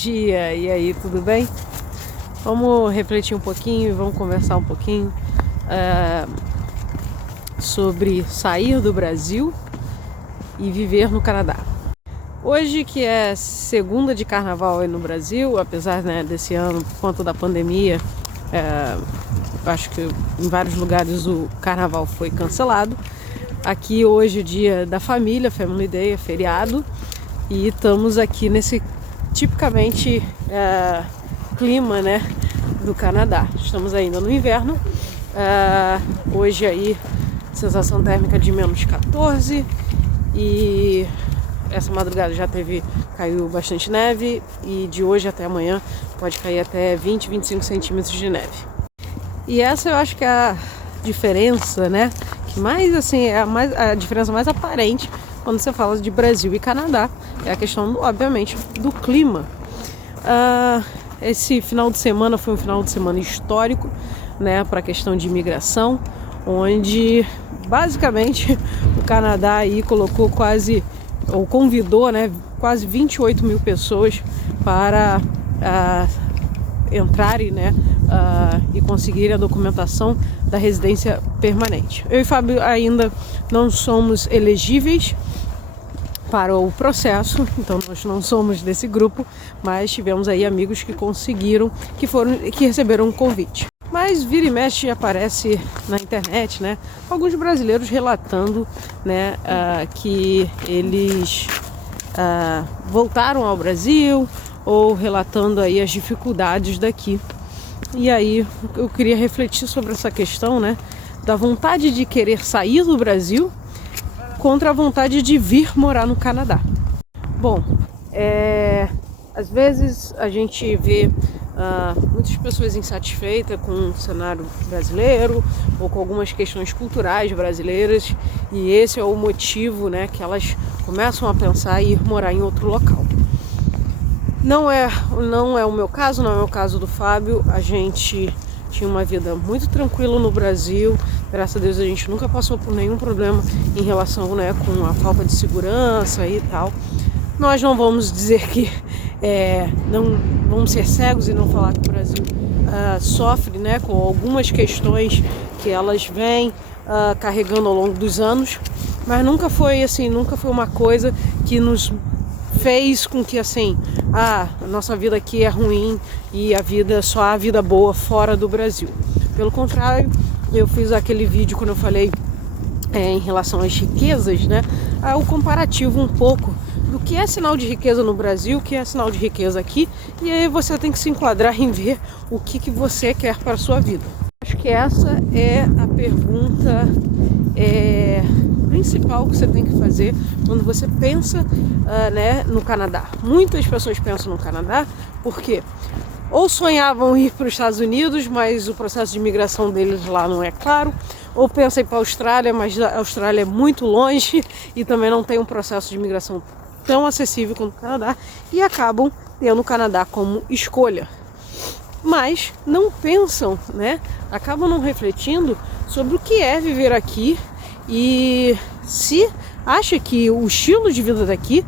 dia! E aí, tudo bem? Vamos refletir um pouquinho, vamos conversar um pouquinho sobre sair do Brasil e viver no Canadá. Hoje, que é segunda de carnaval aí no Brasil, apesar, né, desse ano, por conta da pandemia, acho que em vários lugares o carnaval foi cancelado. Aqui hoje, dia da família, Family Day, é feriado, e estamos aqui nesse tipicamente clima, né, do Canadá. Estamos ainda no inverno, hoje aí sensação térmica de menos 14 e essa madrugada caiu bastante neve, e de hoje até amanhã pode cair até 20, 25 centímetros de neve. E essa eu acho que é a diferença, né, que mais assim é a diferença mais aparente quando você fala de Brasil e Canadá, é a questão, obviamente, do clima. Esse final de semana foi um final de semana histórico, né, para a questão de imigração, onde basicamente o Canadá aí convidou, né, quase 28 mil pessoas para entrarem, né, e conseguirem a documentação da residência permanente. Eu e Fábio ainda não somos elegíveis para o processo, então nós não somos desse grupo, mas tivemos aí amigos que conseguiram, que receberam um convite. Mas vira e mexe aparece na internet, né, alguns brasileiros relatando, né, que eles voltaram ao Brasil, ou relatando aí as dificuldades daqui. E aí eu queria refletir sobre essa questão, né, da vontade de querer sair do Brasil contra a vontade de vir morar no Canadá. Bom, às vezes a gente vê muitas pessoas insatisfeitas com o cenário brasileiro ou com algumas questões culturais brasileiras, e esse é o motivo, né, que elas começam a pensar em ir morar em outro local. Não é o meu caso, não é o caso do Fábio. A gente tinha uma vida muito tranquila no Brasil, graças a Deus a gente nunca passou por nenhum problema em relação, né, com a falta de segurança e tal. Nós não vamos dizer que não vamos ser cegos e não falar que o Brasil sofre, né, com algumas questões que elas vêm carregando ao longo dos anos, mas nunca foi uma coisa que nos fez com que assim, a nossa vida aqui é ruim e só há vida boa fora do Brasil. Pelo contrário, eu fiz aquele vídeo quando eu falei em relação às riquezas, né, o comparativo um pouco do que é sinal de riqueza no Brasil, o que é sinal de riqueza aqui, e aí você tem que se enquadrar em ver o que você quer para a sua vida. Acho que essa é a pergunta principal que você tem que fazer quando você pensa né, no Canadá. Muitas pessoas pensam no Canadá porque ou sonhavam ir para os Estados Unidos, mas o processo de imigração deles lá não é claro, ou pensam em ir para a Austrália, mas a Austrália é muito longe e também não tem um processo de imigração tão acessível quanto o Canadá, e acabam tendo o Canadá como escolha. Mas não pensam, né? Acabam não refletindo sobre o que é viver aqui e se acha que o estilo de vida daqui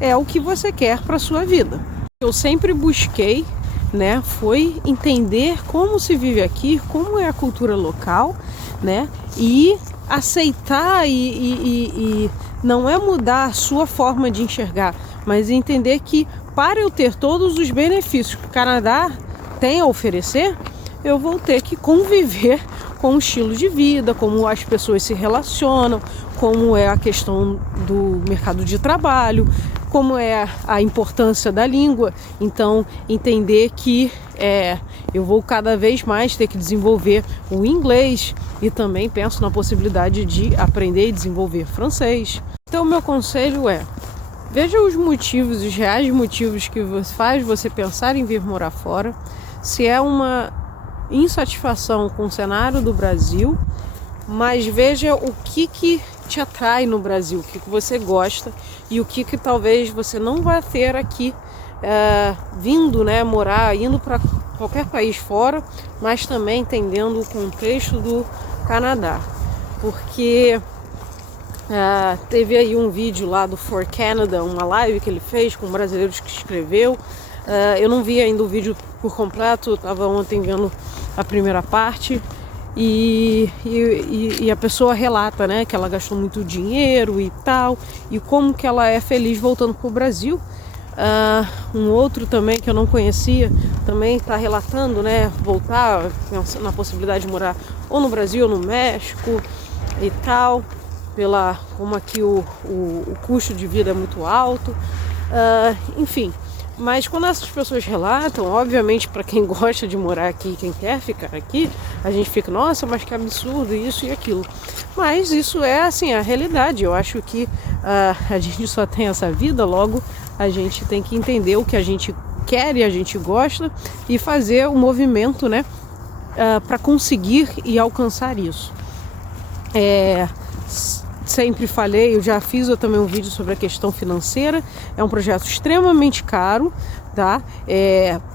é o que você quer para a sua vida. Eu sempre busquei, né, foi entender como se vive aqui, como é a cultura local, né, e aceitar e não é mudar a sua forma de enxergar, mas entender que para eu ter todos os benefícios que o Canadá tem a oferecer, eu vou ter que conviver com o estilo de vida, como as pessoas se relacionam, como é a questão do mercado de trabalho, como é a importância da língua. Então, entender que eu vou cada vez mais ter que desenvolver o inglês, e também penso na possibilidade de aprender e desenvolver francês. Então, meu conselho veja os motivos, os reais motivos que faz você pensar em vir morar fora. Se é uma insatisfação com o cenário do Brasil, mas veja o que te atrai no Brasil, o que você gosta e o que talvez você não vai ter aqui vindo, né, morar, indo para qualquer país fora, mas também entendendo o contexto do Canadá. Porque teve aí um vídeo lá do For Canada, uma live que ele fez com brasileiros que escreveu Eu não vi ainda o vídeo por completo, estava ontem vendo a primeira parte e a pessoa relata, né, que ela gastou muito dinheiro e tal, e como que ela é feliz voltando para o Brasil. Um outro também que eu não conhecia também está relatando, né, voltar na possibilidade de morar ou no Brasil ou no México e tal, como aqui o custo de vida é muito alto, enfim. Mas quando essas pessoas relatam, obviamente para quem gosta de morar aqui, quem quer ficar aqui, a gente fica, nossa, mas que absurdo isso e aquilo. Mas isso é assim a realidade. Eu acho que a gente só tem essa vida, logo a gente tem que entender o que a gente quer e a gente gosta e fazer o movimento, né, para conseguir e alcançar isso. Sempre falei, eu já fiz também um vídeo sobre a questão financeira. É um projeto extremamente caro, tá?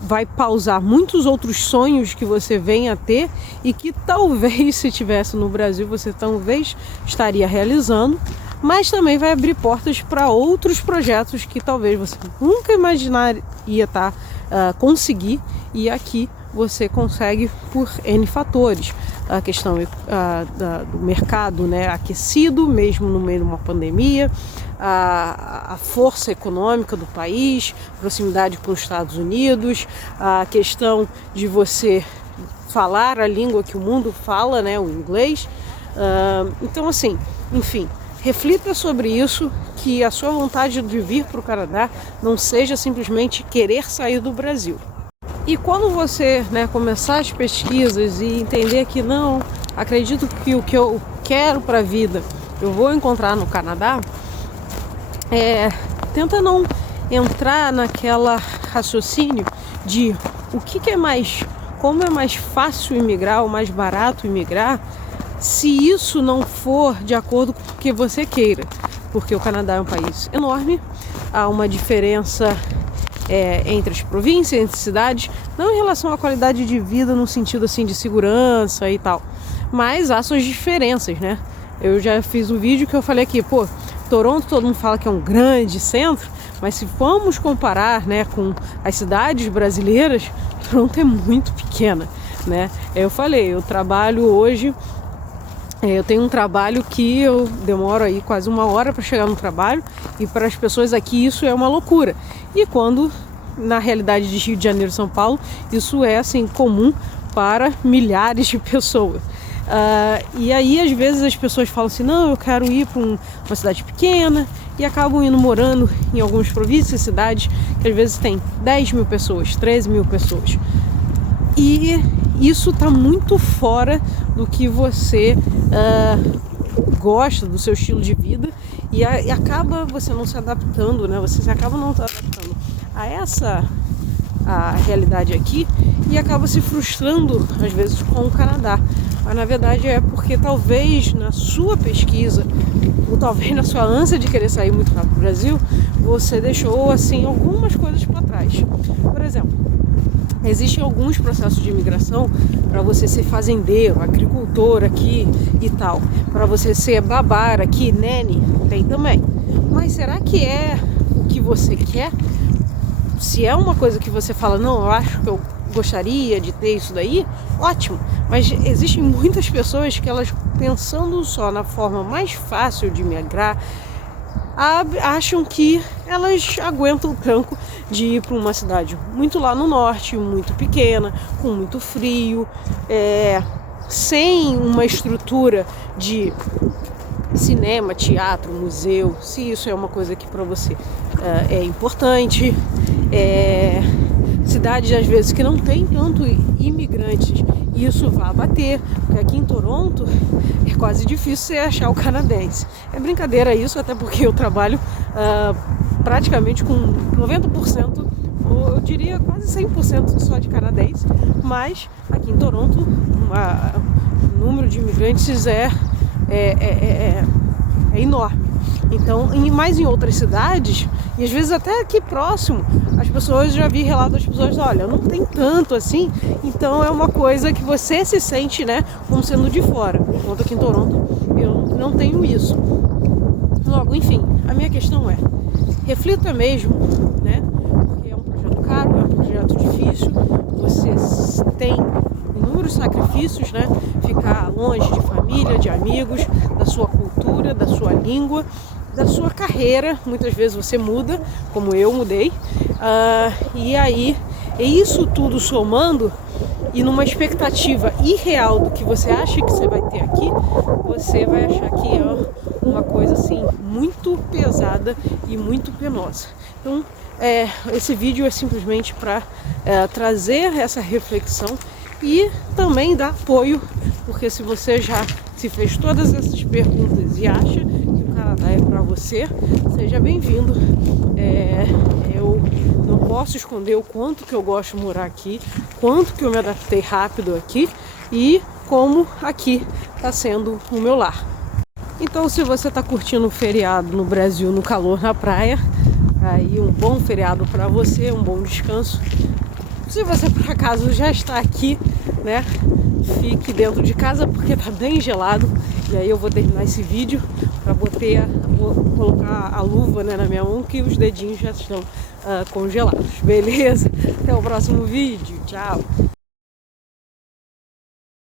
Vai pausar muitos outros sonhos que você venha a ter e que talvez, se tivesse no Brasil, você talvez estaria realizando, mas também vai abrir portas para outros projetos que talvez você nunca imaginaria conseguir, e aqui você consegue por N fatores. A questão do mercado, né, aquecido, mesmo no meio de uma pandemia, a força econômica do país, proximidade com os Estados Unidos, a questão de você falar a língua que o mundo fala, né, o inglês. Então, assim, enfim, reflita sobre isso, que a sua vontade de vir para o Canadá não seja simplesmente querer sair do Brasil. E quando você, né, começar as pesquisas e entender que não, acredito que o que eu quero para a vida eu vou encontrar no Canadá, tenta não entrar naquela raciocínio de como é mais fácil imigrar ou mais barato imigrar, se isso não for de acordo com o que você queira, porque o Canadá é um país enorme, há uma diferença entre as províncias, entre cidades, não em relação à qualidade de vida no sentido assim de segurança e tal, mas há suas diferenças, né? Eu já fiz um vídeo que eu falei aqui, Toronto todo mundo fala que é um grande centro, mas se vamos comparar, né, com as cidades brasileiras, Toronto é muito pequena, né? Eu falei, eu trabalho hoje, eu tenho um trabalho que eu demoro aí quase 1 hora para chegar no trabalho, e para as pessoas aqui isso é uma loucura. E quando na realidade de Rio de Janeiro e São Paulo, isso é assim comum para milhares de pessoas. E aí às vezes as pessoas falam assim, não, eu quero ir para uma cidade pequena, e acabam morando em algumas províncias, cidades que às vezes tem 10 mil pessoas, 13 mil pessoas. E isso está muito fora do que você gosta, do seu estilo de vida, e acaba você não se adaptando, né? Você acaba não se adaptando a realidade aqui, e acaba se frustrando às vezes com o Canadá. Mas na verdade é porque talvez na sua pesquisa, ou talvez na sua ânsia de querer sair muito rápido do Brasil, você deixou assim algumas coisas para trás. Por exemplo, existem alguns processos de imigração para você ser fazendeiro, agricultor aqui e tal. Para você ser babá aqui, nene, tem também. Mas será que é o que você quer? Se é uma coisa que você fala, não, eu acho que eu gostaria de ter isso daí, ótimo. Mas existem muitas pessoas que elas, pensando só na forma mais fácil de migrar, acham que elas aguentam o tranco de ir para uma cidade muito lá no norte, muito pequena, com muito frio, sem uma estrutura de cinema, teatro, museu, se isso é uma coisa que para você é importante. Cidades às vezes que não tem tanto imigrantes, e isso vai bater, porque aqui em Toronto é quase difícil você achar o canadense. É brincadeira isso, até porque eu trabalho praticamente com 90%, ou eu diria quase 100% só de canadense, mas aqui em Toronto o número de imigrantes é enorme. Então, mais em outras cidades, e às vezes até aqui próximo, as pessoas, já vi relatos das pessoas, olha, não tem tanto assim, então é uma coisa que você se sente, né, como sendo de fora. Enquanto aqui em Toronto eu não tenho isso. Logo, enfim, a minha questão reflita mesmo, né, porque é um projeto caro, é momento difícil, você tem inúmeros sacrifícios, né? Ficar longe de família, de amigos, da sua cultura, da sua língua, da sua carreira. Muitas vezes você muda, como eu mudei, e aí isso tudo somando e numa expectativa irreal do que você acha que você vai ter aqui, você vai achar que é uma coisa assim muito pesada e muito penosa. Então esse vídeo é simplesmente para trazer essa reflexão e também dar apoio, porque se você já se fez todas essas perguntas e acha que o Canadá é para você, seja bem-vindo. Eu não posso esconder o quanto que eu gosto de morar aqui, quanto que eu me adaptei rápido aqui e como aqui está sendo o meu lar. Então, se você está curtindo um feriado no Brasil, no calor, na praia, aí um bom feriado para você, um bom descanso. Se você por acaso já está aqui, né, fique dentro de casa porque está bem gelado. E aí eu vou terminar esse vídeo para vou colocar a luva, né, na minha mão, que os dedinhos já estão congelados. Beleza? Até o próximo vídeo. Tchau!